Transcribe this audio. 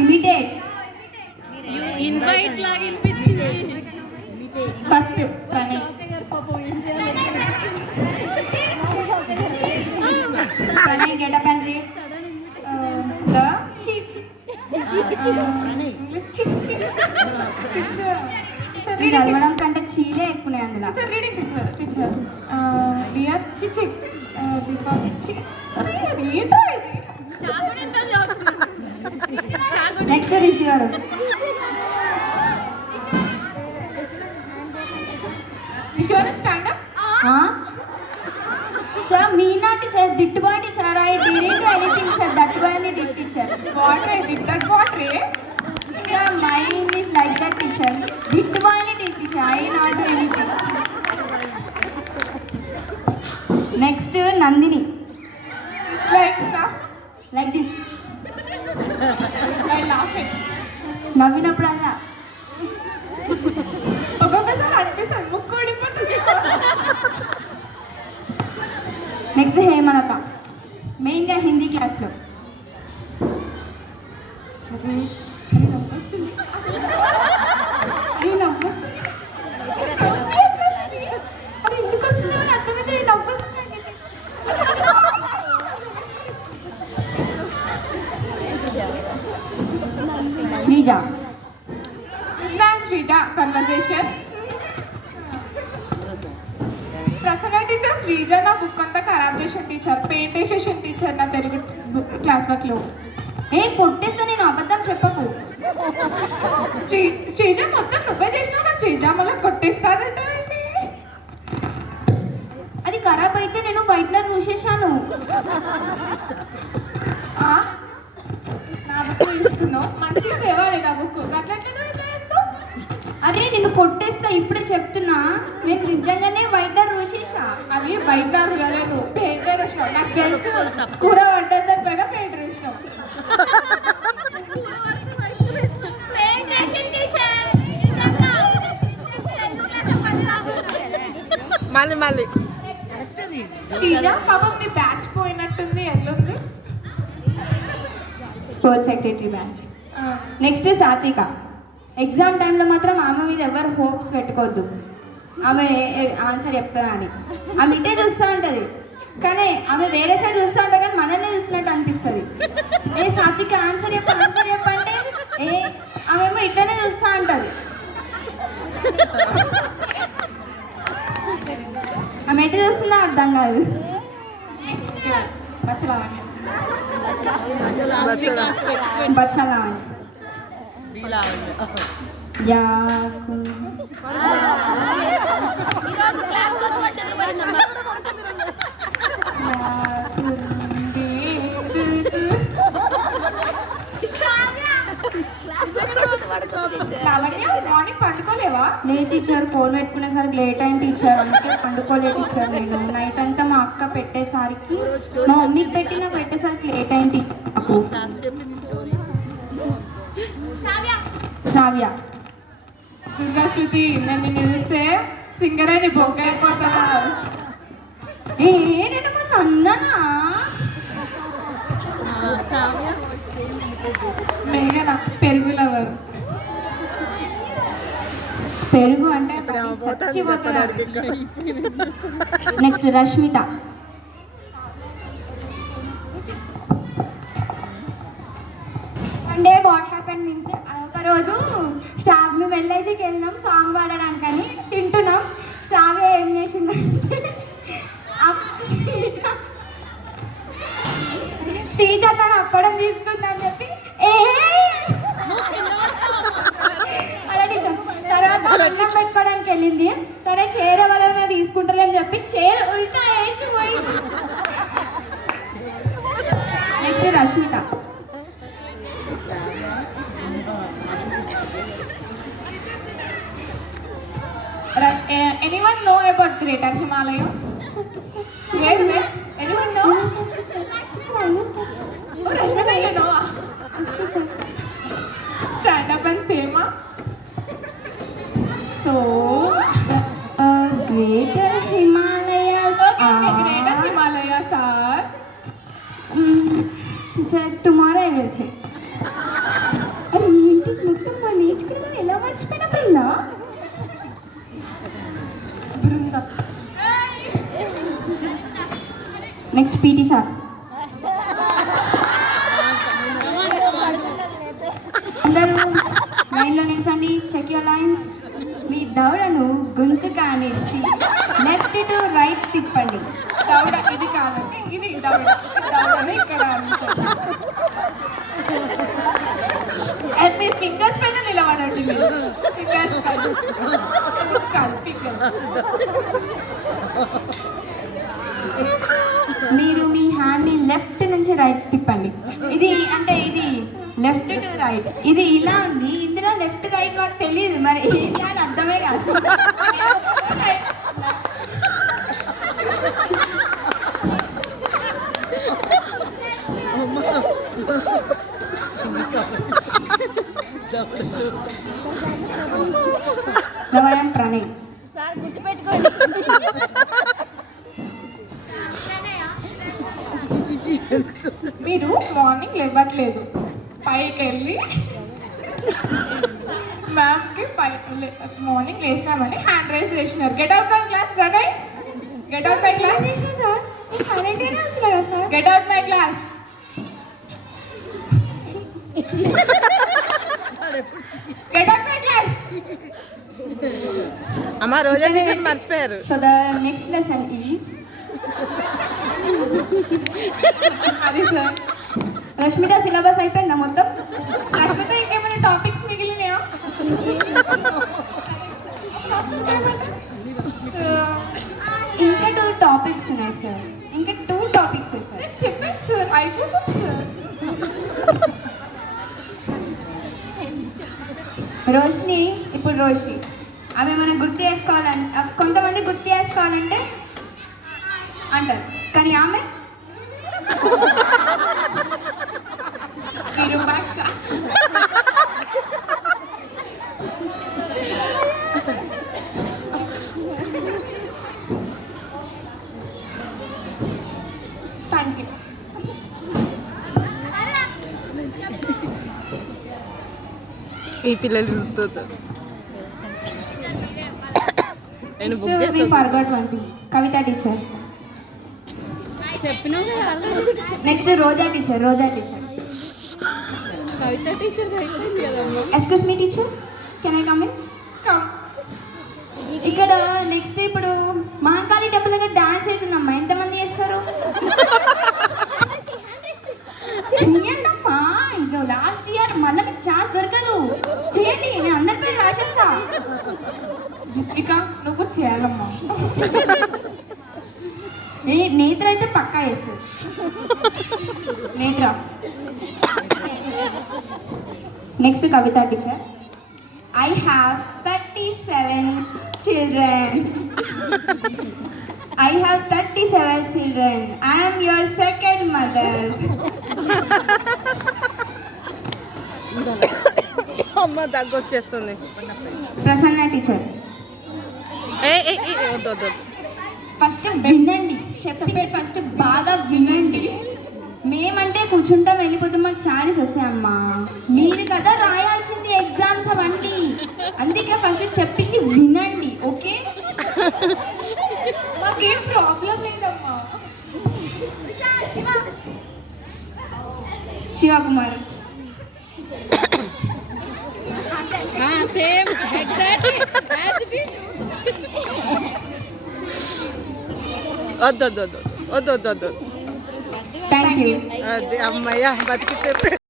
Imitate. Invite లాగా వినిపించింది. First Pranay. Pranay get up and read. ద చదవడం కంటే చీలే ఎక్కువ అందులో. రీడింగ్ టీచర్ డియర్ చిచి next Rishi garu. Stand up Meena teacher దిట్టుబాటు teacher. I didn't anything sir, that why I did teacher. What I did that what రే. My is like that teacher. దిట్టుబాటు teacher, I not do anything. Next Nandini. Like this. I laughing. నవ్వినప్పుడల్లా ఒక్కొక్కసారి అనిపిస్తుంది ముక్కు ఊడిపోతుంది. Next Hemalatha. మెయిన్గా హిందీ క్లాస్లో. Sreeja. Sreeja conversation. Prasanna teacher Sreeja నా బుక్ అంతా ఖరాబ్ చేసిన టీచర్, పెయింట్ వేసేసిన టీచర్ నా తెలుగు క్లాస్ వర్క్ లో. కొట్టేస్తా నేను, అబద్ధం చెప్పకు. శ్రీజ మొత్తం నువ్వే చేసినావు కదా శ్రీజ, మళ్ళీ కొట్టేస్తానంటే అది ఖరాబ్ అయితే నేను బయట చూసేసాను. నా బుక్ తీసుకున్నావు, మంచిగా తేవాలి నా బుక్. అట్లా అరే నిన్ను కొట్టేస్తా ఇప్పుడే చెప్తున్నా. నేను నిజంగానే వైట్ చూసేసా. అవి వైట్ కదా, నువ్వు పెయింటర్ వేసినావు. నాకు తెలుసు కూర వంటది పైన పెయింటర్ వేసినావు. మళ్ళీ శ్రీజ పాపం నీ బ్యాచ్ పోయినట్టుంది, ఎట్లుంది? Sports secretary batch. నెక్స్ట్ సాత్విక. ఎగ్జామ్ టైంలో మాత్రం ఆమె మీద ఎవరు హోప్స్ పెట్టుకోవద్దు, ఆమె ఆన్సర్ చెప్తా అని. ఆమె ఇటే చూస్తూ ఉంటుంది కానీ ఆమె వేరే సైడ్ చూస్తూ ఉంటుంది కానీ మనల్ని చూసినట్టు అనిపిస్తుంది. సాత్విక ఆన్సర్ చెప్పంటే ఆమెమో ఇట్లనే చూస్తూ ఉంటుంది. ఆమె ఎటు చూస్తుందో అర్థం కాదు. బచ్చలా మార్నింగ్ పండుకోలేవా? లేదు టీచర్, ఫోన్ పెట్టుకునేసరికి లేట్ అయింది టీచర్, అందుకే పండుకోలేదు టీచర్. నేను నైట్ అంతా మా అక్క పెట్టేసరికి, మా మమ్మీకి పెట్టేసరికి లేట్ అయింది. శ్రావ్య. దుర్గా శృతి, నన్ను చూస్తే సింగర్ అని బొగ్గ అయిపోతా. నేను మన అన్నానా? మేఘన పెరుగు లవర్. పెరుగు అంటే చచ్చిపోతుందా. నెక్స్ట్ రష్మిత. అంటే వాట్ హ్యాపెన్ మీన్స్, ఒకరోజు స్టాఫ్ను వెళ్ళేసికి వెళ్ళినాం సాంగ్ పాడడానికని. తింటున్నాం. శ్రావ్య ఏం చేసిందంటే శ్రీజ తను అప్పడం తీసుకుందని చెప్పి అలా టీచర్. తర్వాత అన్నం పెట్టుకోవడానికి వెళ్ళింది. తనే చీర వలన తీసుకుంటారని చెప్పి చీర ఉల్టా వేసి పోయింది. Next Rashmita. Anyone know about Greater Himalayas? Where? Anyone know? Oh, Rashmika, you know? Stand up and say, ma. So, Greater Himalayas Okay, Greater Himalayas are... Teacher, tomorrow I will say. ఏంటి మొత్తం వాళ్ళు నేర్చుకుని ఎలా మర్చిపోయిన Brinda? Brinda. Next PT sir. అందరూ లైన్లో నిల్చోండి. Check your lines. మీ దవడను గొంతు కానిచ్చి లెఫ్ట్ టు రైట్ తిప్పండి. దవడ ఇది కాదండి, ఇది దవడ. ఈ దవడని ఇక్కడ ఉంచండి. అండ్ మీరు ఫింగర్స్ పైన నిలబడండి. మీరు ఫింగర్స్ కాదు, ఫింగర్స్. మీరు మీ హ్యాండ్ని లెఫ్ట్ నుంచి రైట్ తిప్పండి. ఇది అంటే ఇది లెఫ్ట్ టు రైట్. ఇది ఇలా ఉంది, ఇందులో లెఫ్ట్ రైట్ మాకు తెలియదు, మరి ఇది అని అర్థమే కాదు. నవయం ప్రణయ్. మీరు మార్నింగ్ లేవట్లేదు, పైకి వెళ్ళి మ్యామ్కి మార్నింగ్ లేచినామని హ్యాండ్ రైజ్ చేసినారు. Get out my class Pranay, get out my class. Sir సైలెంట్గానే వస్తున్నా కదా sir. Get out my class. Get out my class. అమ్మ రోజా టీచర్ మర్చిపోయారు. So the next lesson is అది సార్. రష్మిత సిలబస్ అయిపోయిందా మొత్తం? రష్మిత ఇంకేమైనా టాపిక్స్ మిగిలినాయా? ఇంకా 2 టాపిక్స్ ఉన్నాయి సార్. ఇంకా 2 టాపిక్స్ సార్. నేను చెప్పాను సార్, అయిపోతుంది సార్. రోషిని, ఇప్పుడు రోషిని ఆమె మనం గుర్తు చేసుకోవాలంటే, కొంతమంది గుర్తు చేసుకోవాలంటే అంటారు, కానీ ఆమె విరూపాక్ష. Thank you. ఈ పిల్లలు చూస్తారు. నేను బుక్ we చేస్తాను. forgot one thing. కవిత టీచర్. చెప్పినా నెక్స్ట్ రోజా టీచర్. రోజా టీచర్. కవిత టీచర్ అయిపోయింది కదమ్మా. Excuse me teacher, can I come in? Come. ఇక్కడ నెక్స్ట్ ఇప్పుడు మహాకాళి టెంపుల్ దగ్గర డాన్స్ అవుతుందమ్మా. ఎంతమంది చేస్తారు? చెయ్యండి అమ్మా, ఇది లాస్ట్ ఇయర్, మళ్ళీ మీకు ఛాన్స్ దొరకదు. చేయండి, నేను అందరి పేరు రాసేస్తా. జిత్విక నువ్వు కూడా చేయాలమ్మా. నేత్ర అయితే పక్కా చేస్తుంది. నేత్ర. Next Kavitha teacher. I have 37 children. I have 37 children. I am your second mother. అమ్మ దగ్గు వచ్చేస్తుంది. ప్రసన్న టీచర్. వద్దు వద్దు. ఫస్ట్ వినండి, చెప్పింది ఫస్ట్ బాగా వినండి. మేమంటే కూర్చుంటాం, వెళ్ళిపోతాం, మాకు శారీస్ వస్తాయమ్మా. మీరు కదా రాయాల్సింది ఎగ్జామ్స్ అవన్నీ, అందుకే ఫస్ట్ చెప్పింది వినండి, ఓకే? మాకేం ప్రాబ్లం లేదమ్మా. Shivakumar. Same exactly as it is. వద్దు వద్దు వద్దు వద్దు వద్దు వద్దు. Thank you. అది అమ్మయ్య బతికి చెప్పి